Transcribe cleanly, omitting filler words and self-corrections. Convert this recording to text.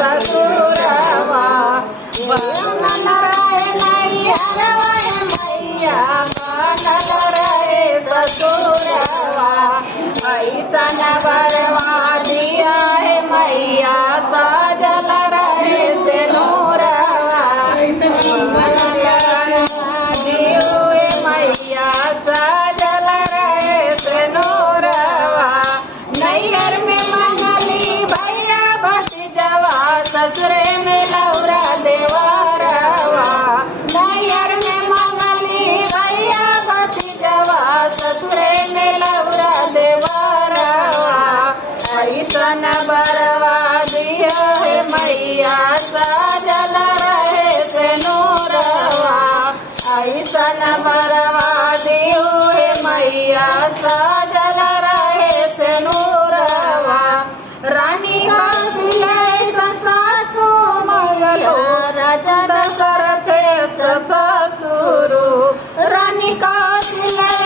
ससुरवा बनल रहे नैहरवा मैया बनल रहे ससुरवा ऐसन बरवा दिया है मैया साजल रहे सिनुरवा दियो मैया साजल रहे सिनुरवा नैहर में मंगली भैया भतीजवा ससुरे में लौरा देवरवा नैहर में मंगली भैया भतीजवा ससुरे में लौरा देवरवा ऐसन बरवा दिया है मैया साजल रहे सिनुरवा ऐसन बरवा दियो है मैया साजल रहे सिनुरवा रानी का दिले सासु मगलो राजा करते ससुरु रानी का दिले